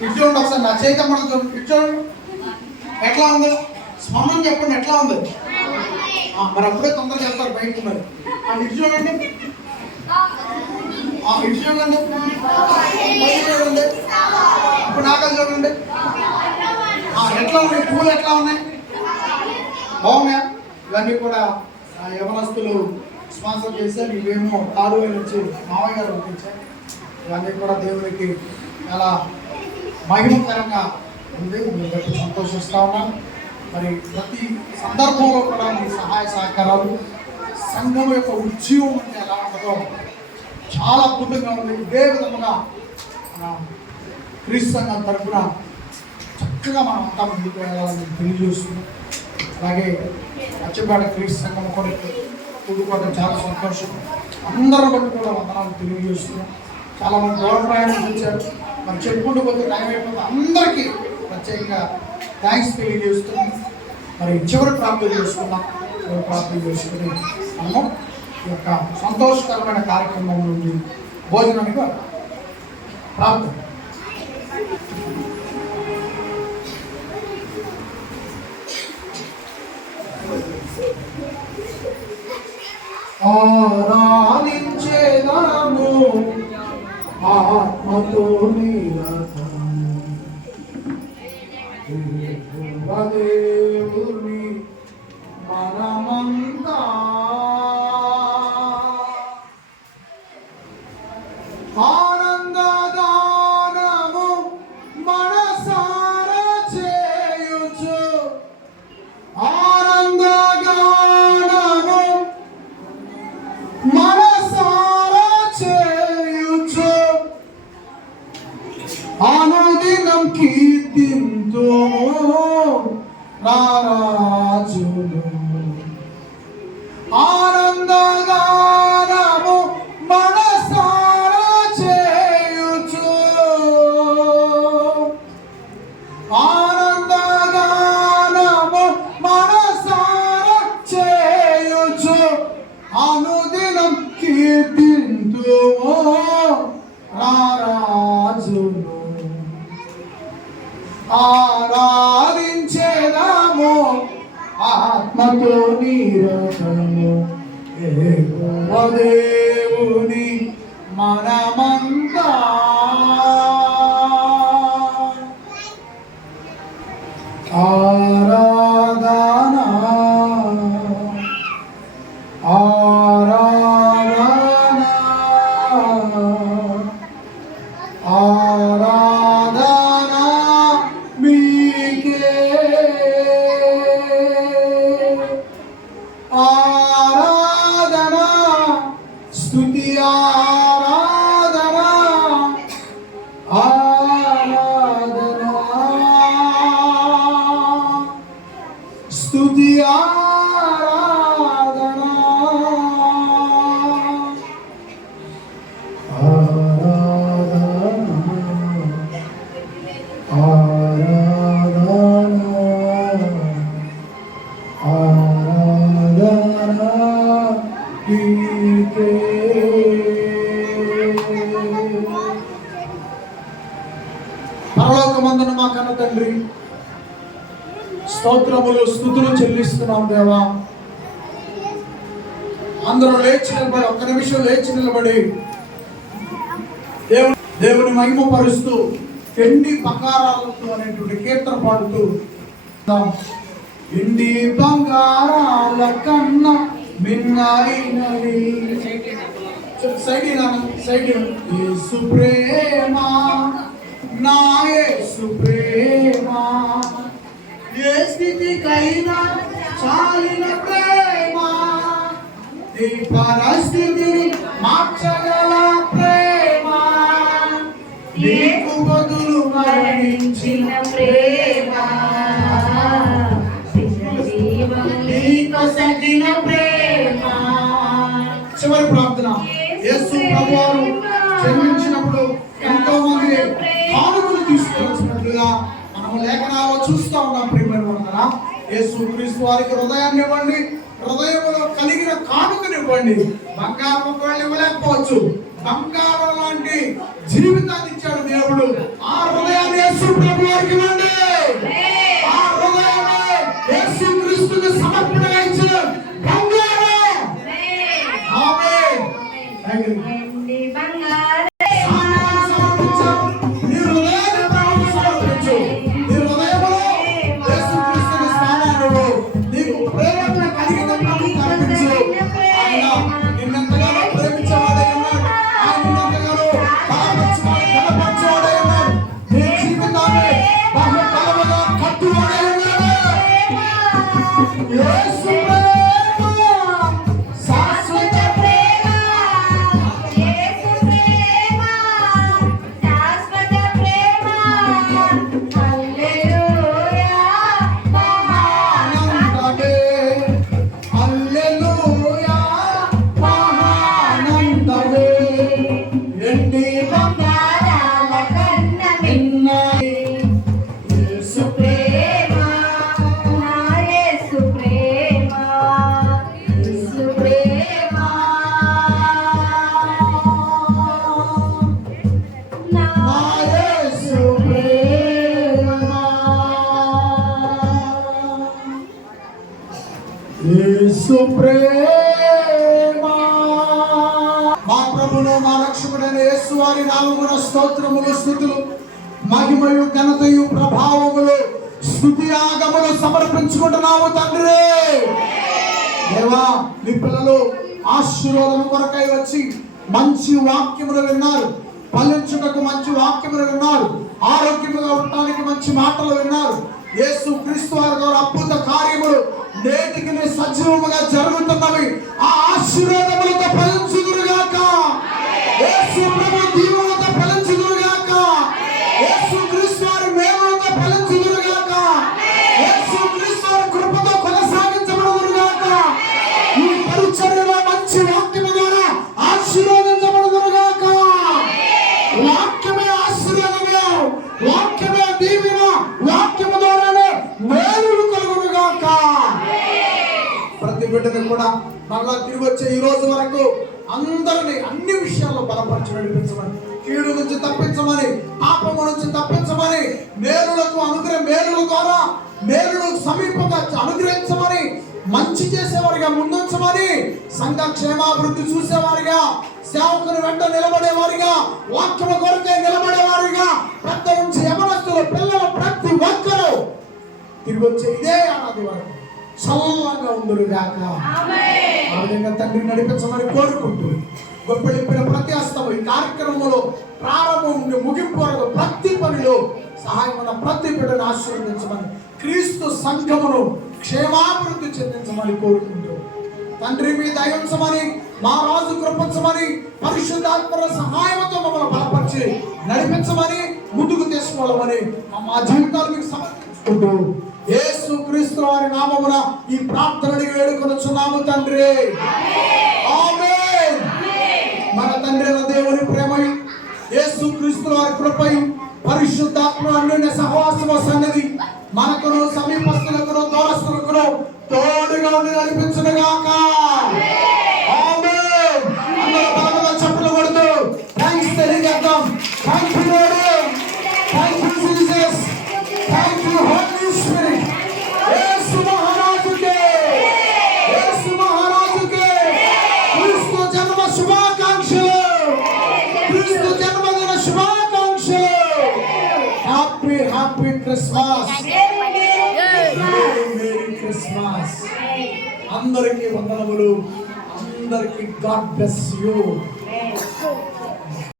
ఇటు చూడండి ఒకసారి నా చేతి మనం ఇటు చూడండి ఎట్లా ఉంది? స్పందన చెప్పండి ఎట్లా ఉంది? మరి అప్పుడే తొందరగా వెళ్తారు బయటకు మరి. ఆ, ఇటు చూడండి. ఆ, ఇటు చూడండి. పైకి చూడండి ఇప్పుడు నాకలు చూడండి. ఆ, ఎట్లా ఉన్నాయి? పూలు ఎట్లా ఉన్నాయి? బాగున్నాయా? ఇవన్నీ కూడా ఆ, యవనస్తులు స్పాన్సర్ చేశారు. ఇవేమో తారు నుంచి మామయ్య గారు పంపించారు. ఇవన్నీ కూడా దేవునికి చాలా మహిమకరంగా ఉంది మీరు బట్టి సంతోషిస్తా ఉన్నాను మరి ప్రతి సందర్భంలో కూడా మీ సహాయ సహకారాలు సంఘం యొక్క ఉద్యోగం అంటే ఎలా ఉంటుందో చాలా అద్భుతంగా ఉంది. ఇదే విధముగా క్రీస్తు సంఘం తరఫున చక్కగా మనం అంతా ముందుకు వెళ్ళాలని తెలియజేస్తున్నాం. అలాగే అచ్చపాడ క్రీస్తు సంఘం కూడా కూడుకోవడం చాలా సంతోషం. అందరూ బట్టి కూడా వందనాలు తెలియజేస్తున్నాం. చాలా మంది దూర ప్రయాణం చేశారు. మరి చెప్పుకుంటూ పోతే టైం అయిపోతుంది అందరికీ ప్రత్యేకంగా థ్యాంక్స్ తెలియజేస్తున్నాం. మరి చివరి ప్రాప్తులు చేసుకున్నాం చివరి ప్రార్థన చేసుకుని మనము ఈ యొక్క సంతోషకరమైన కార్యక్రమం నుండి భోజనానికి ప్రాప్తం ఆరాధించేదాము. ఆత్మతో ఆత్మతో నీరసము దేవుని మనమంతా. ఆరాధనా ఆరా స్తుతి పరలోకమందున మా కన్న తండ్రి. స్తోత్రములు స్థుతులు చెల్లిస్తున్నాం దేవా. అందరూ లేచి నిలబడి ఒక్క నిమిషం లేచి నిలబడి దేవుని దేవుని మహిమపరుస్తూ ఎన్ని బంగారాలతో అనేటువంటి కీర్తన పాడుతూ ఎన్ని బంగారాల కన్నా మిన్నైనవి సైడ్ ఇయ్యి నాన్న, సైడ్ ప్రేమ నా యేసు ప్రేమ. ఏ స్థితికైనా చాలిన ప్రేమ. ఈ పరిస్థితిని మార్చగల ప్రేమ. నీకు బదులు మరణించిన ప్రేమ. జీవం నీకు సగిన ప్రేమ. చివరి ప్రార్థన. యేసు ప్రభువారు జన్మించినప్పుడు చూస్తా ఉన్నాం ప్రియమైన యేసు క్రీస్తు వారికి హృదయాన్ని ఇవ్వండి. హృదయంలో కలిగిన కానుకనివ్వండి బంగారం ఒకవేళ ఇవ్వలేకపోవచ్చు. బంగారం లాంటి జీవితాన్ని ఇచ్చాడు దేవుడు. ఆ హృదయాన్ని యేసు ప్రభు వారికి ఇవ్వండి. మా ప్రభును మా రక్షకుడైన యేసు వారి నామమున స్తోత్రములు స్థుతులు మహిమయు ఘనతయు ప్రభావములు స్థుతి ఆగములు సమర్పించుకుంటున్నాము తండ్రి. దేవా నీ పిల్లలు ఆశీర్వాదము కొరకై వచ్చి మంచి వాక్యములు విన్నారు. ఫలించుటకు మంచి వాక్యములు విన్నారు. ఆరోగ్యముగా ఉండడానికి మంచి మాటలు విన్నారు. యేసు క్రీస్తు వారి ద్వారా అద్భుత కార్యములు నేటికి సజీవముగా జరుగుతున్నవి. ఆ ఆశీర్వాదములతో బిడ్డను కూడా మరలా తిరిగి వచ్చే ఈ రోజు వరకు అందరిని అన్ని విషయాల్లో బలపరిచి నడిపించమని కీడు నుంచి తప్పించమని పాపము నుంచి తప్పించమని మేలులకు అనుగ్రహ మేలుల ద్వారా మేలులకు సమీపంగా అనుగ్రహించమని మంచి చేసేవారిగా ముందుంచమని సంఘ క్షేమాభివృద్ధి చూసేవారిగా సేవకుని వెంట నిలబడేవారిగా వాక్యము కొరకే నిలబడేవారిగా పెద్ద నుంచి యమనస్తులు పిల్లలు ప్రతి ఒక్కరూ తిరిగి వచ్చే ఇదే ఆనాది వరకు చల్లంగా ఉండురుగాక ఆ విధంగా తండ్రి నడిపించమని కోరుకుంటూ గొప్పలిప్పిన ప్రతి అస్తము ఈ కార్యక్రమంలో ప్రారంభం నుండి ముగింపు వరకు ప్రతి పనిలో సహాయమైన ప్రతి బిడ్డను ఆశీర్వదించమని క్రీస్తు సంఘమును క్షేమాభివృద్ధి చెందించమని కోరుకుంటూ తండ్రి మీ దయించమని మా రాజు కృపించమని పరిశుద్ధాత్మల సహాయంతో మమ్మల్ని బలపరిచి నడిపించమని ముందుకు తీసుకోవాలని మా జీవితాలు మీకు సమర్పించుకుంటూ యేసు క్రీస్తు వారి నామమున ఈ ప్రార్థన అడిగి వేడుకొనుచున్నాము తండ్రి. ఆమేన్. మన తండ్రి దేవుని ప్రేమయు యేసు క్రీస్తు వారి కృపయు పరిశుద్ధాత్మ అన్యున్న సహవాసము సన్నది. మనకును సమీపస్తులకును క్రిస్మస్ క్రిస్మస్ అందరికీ వందనములు. అందరికీ గాడ్ బ్లెస్ యూ